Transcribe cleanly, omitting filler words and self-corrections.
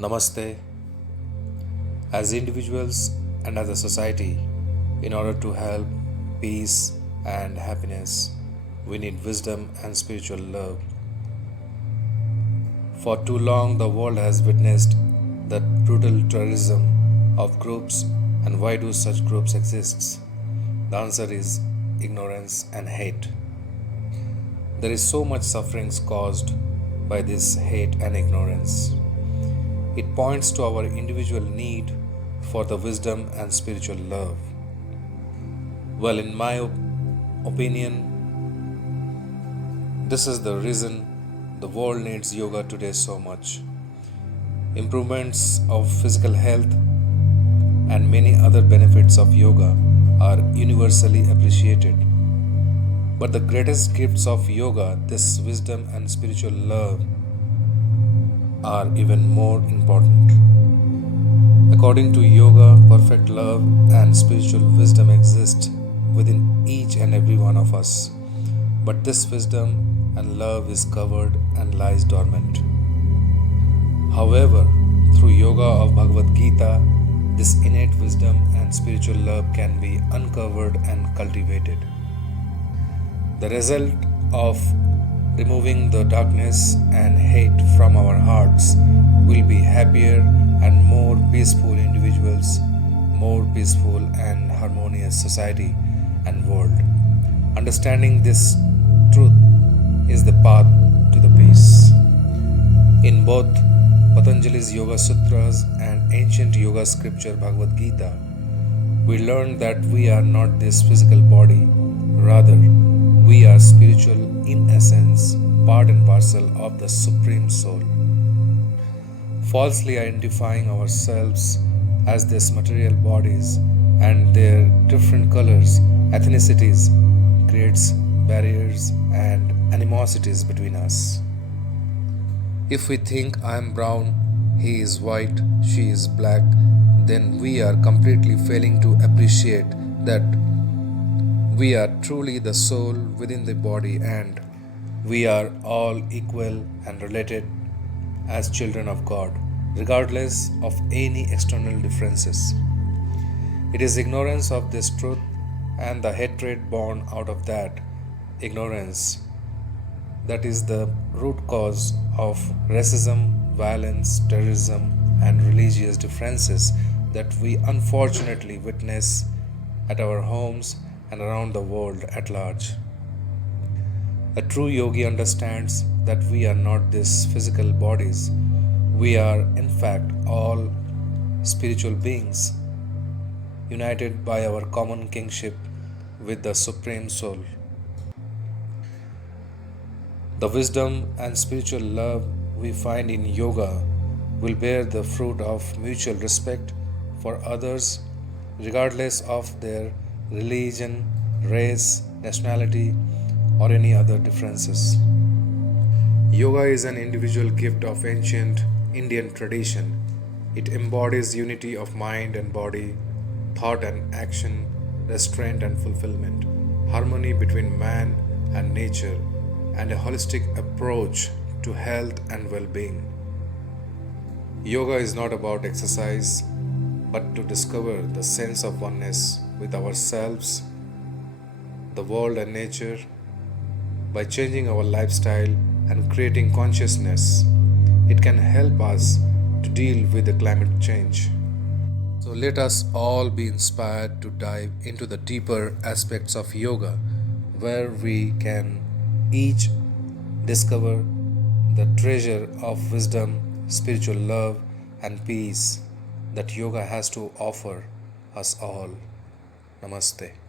Namaste. As individuals and as a society, in order to help peace and happiness, we need wisdom and spiritual love. For too long, the world has witnessed the brutal terrorism of groups, and why do such groups exist? The answer is ignorance and hate. There is so much suffering caused by this hate and ignorance. It points to our individual need for the wisdom and spiritual love. Well, in my opinion, this is the reason the world needs yoga today so much. Improvements of physical health and many other benefits of yoga are universally appreciated. But the greatest gifts of yoga, this wisdom and spiritual love, are even more important. According to yoga, perfect love and spiritual wisdom exist within each and every one of us. But this wisdom and love is covered and lies dormant. However, through yoga of Bhagavad Gita, this innate wisdom and spiritual love can be uncovered and cultivated. The result of removing the darkness and hate from our hearts will be happier and more peaceful individuals, more peaceful and harmonious society and world. Understanding this truth is the path to the peace. In both Patanjali's Yoga Sutras and ancient yoga scripture Bhagavad Gita, we learn that we are not this physical body, rather, we are spiritual in essence, part and parcel of the Supreme Soul. Falsely identifying ourselves as these material bodies and their different colors, ethnicities, creates barriers and animosities between us. If we think I am brown, he is white, she is black, then we are completely failing to appreciate that we are truly the soul within the body and we are all equal and related as children of God, regardless of any external differences. It is ignorance of this truth and the hatred born out of that ignorance that is the root cause of racism, violence, terrorism, and religious differences that we unfortunately witness at our homes and around the world at large. A true yogi understands that we are not these physical bodies. We are, in fact, all spiritual beings, united by our common kingship with the Supreme Soul. The wisdom and spiritual love we find in yoga will bear the fruit of mutual respect for others, regardless of their religion, race, nationality, or any other differences. Yoga is an individual gift of ancient Indian tradition. It embodies unity of mind and body, thought and action, restraint and fulfillment, harmony between man and nature, and a holistic approach to health and well-being. Yoga is not about exercise, but to discover the sense of oneness with ourselves, the world and nature. By changing our lifestyle and creating consciousness, it can help us to deal with the climate change. So let us all be inspired to dive into the deeper aspects of yoga, where we can each discover the treasure of wisdom, spiritual love, and peace that yoga has to offer us all. Namaste.